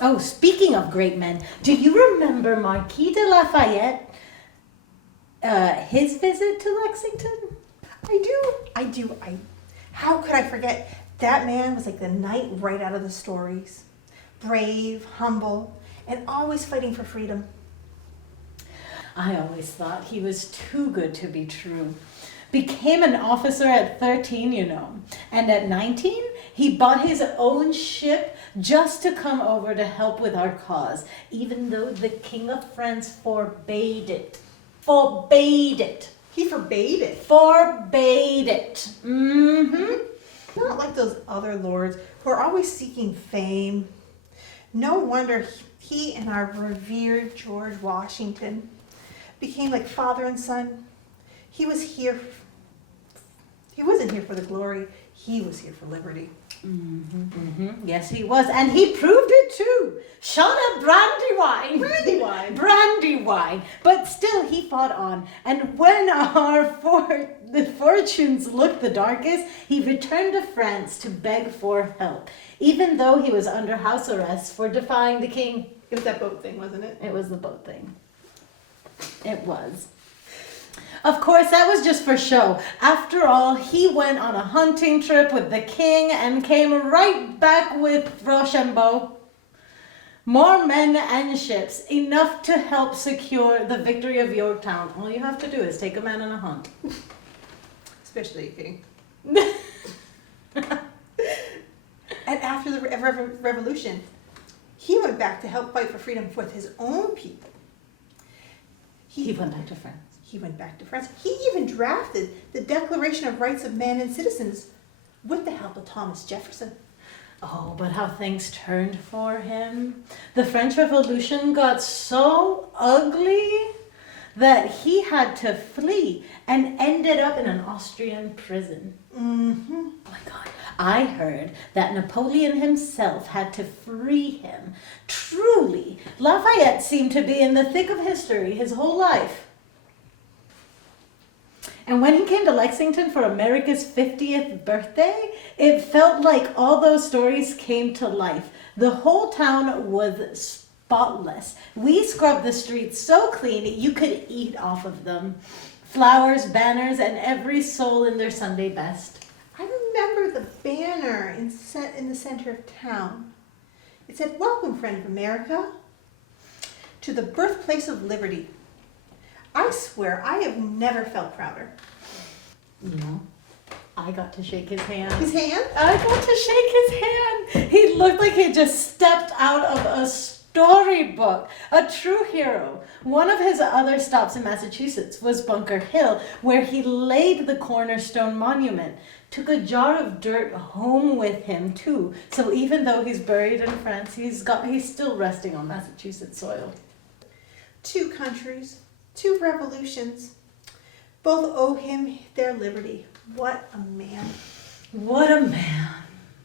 Oh, speaking of great men, do you remember Marquis de Lafayette, his visit to Lexington? I do. How could I forget? That man was like the knight right out of the stories. Brave, humble, and always fighting for freedom. I always thought he was too good to be true. Became an officer at 13, you know. And at 19, he bought his own ship just to come over to help with our cause, even though the King of France forbade it. Forbade it. He forbade it. Forbade it. Not like those other lords who are always seeking fame. No wonder he and our revered George Washington became like father and son. He wasn't here for the glory. He was here for liberty. Yes, he was. And he proved it too. Shot up Brandywine. Brandywine. But still, he fought on. And when the fortunes looked the darkest, he returned to France to beg for help, even though he was under house arrest for defying the king. It was that boat thing, wasn't it? It was the boat thing. It was. Of course, that was just for show. After all, he went on a hunting trip with the king and came right back with Rochambeau. More men and ships, enough to help secure the victory of Yorktown. All you have to do is take a man on a hunt. Especially a king. And after the revolution, he went back to help fight for freedom with his own people. He went back to France. He went back to France. He even drafted the Declaration of Rights of Man and Citizens with the help of Thomas Jefferson. Oh, but how things turned for him. The French Revolution got so ugly that he had to flee and ended up in an Austrian prison. Oh my God. I heard that Napoleon himself had to free him. Truly, Lafayette seemed to be in the thick of history his whole life. And when he came to Lexington for America's 50th birthday, it felt like all those stories came to life. The whole town was spotless. We scrubbed the streets so clean you could eat off of them. Flowers, banners, and every soul in their Sunday best. I remember the banner in the center of town. It said, "Welcome, friend of America, to the birthplace of liberty." I swear, I have never felt prouder. You know, I got to shake his hand. His hand? I got to shake his hand. He looked like he just stepped out of a storybook. A true hero. One of his other stops in Massachusetts was Bunker Hill, where he laid the cornerstone monument. Took a jar of dirt home with him too. So even though he's buried in France, he's still resting on Massachusetts soil. 2 countries, 2 revolutions. Both owe him their liberty. What a man. What a man.